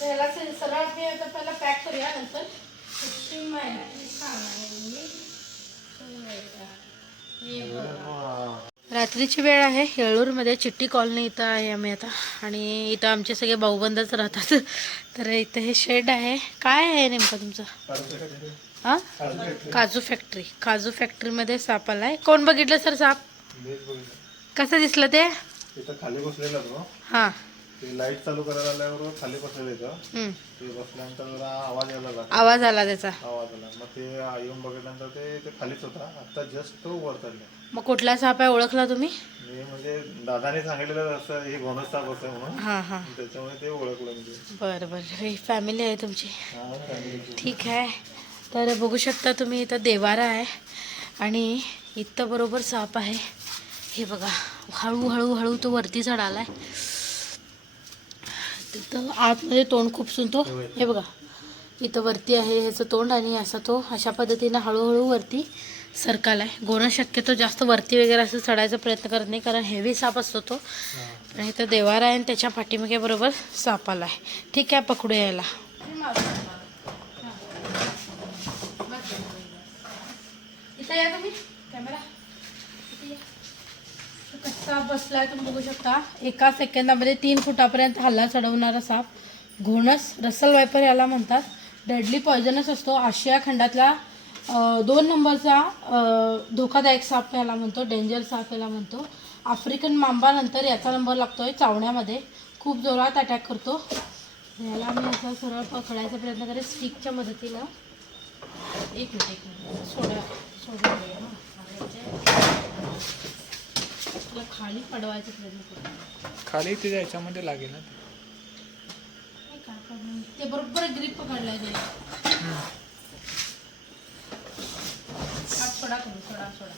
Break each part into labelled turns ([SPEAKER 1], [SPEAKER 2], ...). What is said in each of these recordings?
[SPEAKER 1] तर ह्याला से- सरळ मी आता पहिला पॅक करूया नंतर. रात्रीची वेळ आहे. येळूरमध्ये चिट्टी कॉलनी इथं आहे आम्ही आता. आणि इथं आमचे सगळे भाऊबंदच राहतात. तर इथं हे शेड आहे. काय आहे नेमकं तुमचं? हां? काजू फॅक्टरी काजू फॅक्टरीमध्ये साप आलाय. कोण बघितलं सर साप? कसं दिसलं ते?
[SPEAKER 2] तिथं खाली बसलेला तो
[SPEAKER 1] हां.
[SPEAKER 2] ते लाइट चालू करायला आल्यावर खाली बसलेलं इथं. ते बसल्यानंतर जरा आवाज यायला लागला.
[SPEAKER 1] आवाज आला त्याचा.
[SPEAKER 2] आवाज आला. मग ते येऊन बघितल्यानंतर ते ते खालीच होता. आता जस्ट तो वर चढला
[SPEAKER 1] मग कुठला साप आहे ओळखला तुम्ही?
[SPEAKER 2] मी म्हणजे दादाने सांगितलेलं असं हे घोणस साप असं म्हणून.
[SPEAKER 1] हां हां.
[SPEAKER 2] त्याच्यामुळे ते ओळखलं म्हणजे.
[SPEAKER 1] बरं बरं. ही फॅमिली आहे तुमची.
[SPEAKER 2] हा, family.
[SPEAKER 1] ठीक आहे. तर बघू शकता तुम्ही इथं देवारा आहे आणि इथं बरोबर साप आहे. हे बघा. हळूहळू हळू तो वरती चढाला आहे तिथं आतमध्ये तोंड खूप सुनतो हे बघा. इथं वरती आहे ह्याचं तोंड आणि असा तो. अशा पद्धतीनं हळूहळू वरती सरकाल आहे. गोणं शक्यतो जास्त वरती वगैरे असं चढायचा प्रयत्न करत नाही कारण हेवी साप असतो तो. आणि इथं देवारा आहे आणि त्याच्या पाठीमागे बरोबर साप आला आहे. ठीक आहे पकडू यायला इथं या तुम्ही. कॅमेरा. इथे. साप बसला आहे तुम्ही बघू शकता. एका सेकंदामध्ये तीन फुटापर्यंत हल्ला चढवणारा साप घोणस रसल वायपर याला म्हणतात. डेडली पॉयझनस असतो. आशिया खंडातला दोन नंबरचा धोकादायक साप याला म्हणतो. डेंजर साप याला म्हणतो. आफ्रिकन मांबानंतर याचा नंबर लागतोय चावण्यामध्ये. खूप जोरात अटॅक करतो. याला मी असा सरळ पकडायचा प्रयत्न करेन. स्टिकच्या मदतीनं. एक मिनिट एक मिनिट. सोडा सोडा खाली पडवायचा प्रयत्न करू.
[SPEAKER 3] खाली ते याच्यामध्ये लागेल ना
[SPEAKER 1] नाही काय problem. ते बरोबर ग्रीप पकडलाय ते हात सोडा करू सोडा सोडा.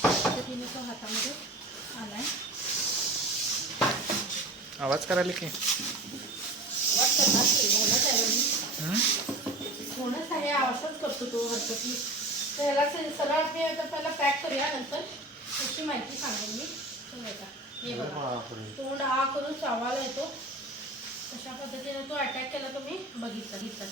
[SPEAKER 1] अशा पद्धतीने तो हातामध्ये आलाय.
[SPEAKER 3] आवाज करायला की.
[SPEAKER 1] माहिती सांगेन मी. हे. तोंड आ करून चावायला येतो. तशा पद्धतीने तो अटॅक केला तुम्ही बघितलं बघितलं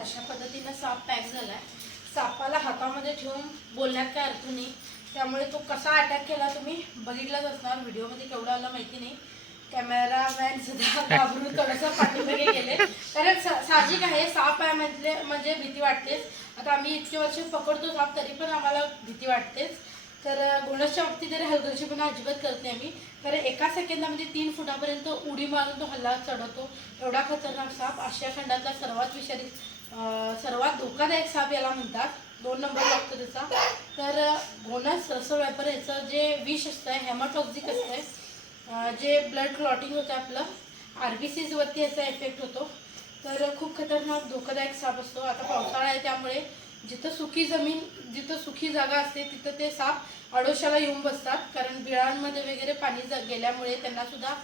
[SPEAKER 1] अशा पद्धतीनं साप पॅक आहे सापाला हातामध्ये ठेवून बोलण्यात काय अर्थ नाही. त्यामुळे तो कसा अटॅक केला तुम्ही बघितलाच असणार. व्हिडिओमध्ये केवढं आलं माहिती नाही. कॅमेरामॅन सुद्धा घाबरून थोडंसं पाठीमागे गेले. कारण साहजिक आहे साप आहे म्हणजे म्हणजे भीती वाटतेच. आता आम्ही इतके वर्ष पकडतो साप तरी पण आम्हाला भीती वाटतेच. तर गुणसच्या बाबतीत तरी हलगर्जीपणा अजिबात करते आम्ही. तर एका सेकंदामध्ये तीन फुटापर्यंत उडी मारून तो हल्ला चढवतो. एवढा खतरनाक साप आशिया खंडातला सर्वात विषारी सर्वात धोकादायक साप याला म्हणतात. दोन नंबर लागतो त्याचा. तर बोनस रसळ व्यापार याचं जे विष असतं हेमाटॉक्झिक असतंय जे ब्लड क्लॉटिंग होतं आपलं आर बी सीजवरती याचा इफेक्ट होतो. तर खूप खतरनाक धोकादायक साप असतो. आता पावसाळा आहे त्यामुळे जिथं सुखी जमीन जिथं सुखी जागा असते तिथं ते साप अडोशाला येऊन बसतात. कारण बिळांमध्ये वगैरे पाणी गेल्यामुळे त्यांना सुद्धा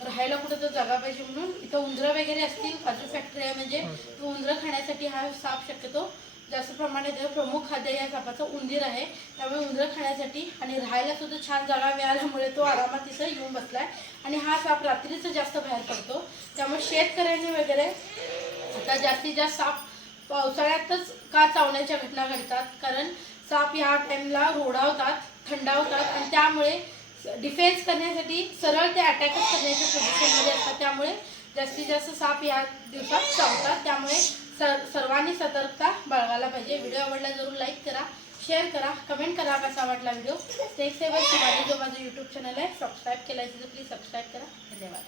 [SPEAKER 1] राहायला कुठं तर जागा पाहिजे म्हणून इथं उंदरं वगैरे असतील काजू फॅक्टरी आहे म्हणजे तो उंदरं खाण्यासाठी हा साप शक्यतो जास्त प्रमाणात प्रमुख खाद्य या सापाचं उंदीर आहे. त्यामुळे उंदरं खाण्यासाठी आणि राहायला सुद्धा छान जागा मिळाल्यामुळे तो आरामात तिथं येऊन बसलाय. आणि हा साप रात्रीचं जास्त बाहेर पडतो. त्यामुळे शेतकऱ्यांनी वगैरे आता जास्तीत जास्त साप पावसाळ्यातच का चावण्याच्या घटना घडतात? कारण साप ह्या टाईमला रोडावतात थंडावतात आणि त्यामुळे डिफेन्स करण्यासाठी सरळ ते अटॅकच करण्याच्या पोझिशनमध्ये असतात. त्यामुळे जास्तीत जास्त साप या दिवसात चावतात. त्यामुळे सर सर्वांनी सतर्कता बाळगायला पाहिजे. व्हिडिओ आवडला जरूर लाईक करा शेअर करा कमेंट करा कसा वाटला व्हिडिओ स्टेक सेवन शिवाजी जो माझं यूट्यूब चॅनल आहे. सबस्क्राईब केलं असेल तर प्लीज सबस्क्राईब करा. धन्यवाद.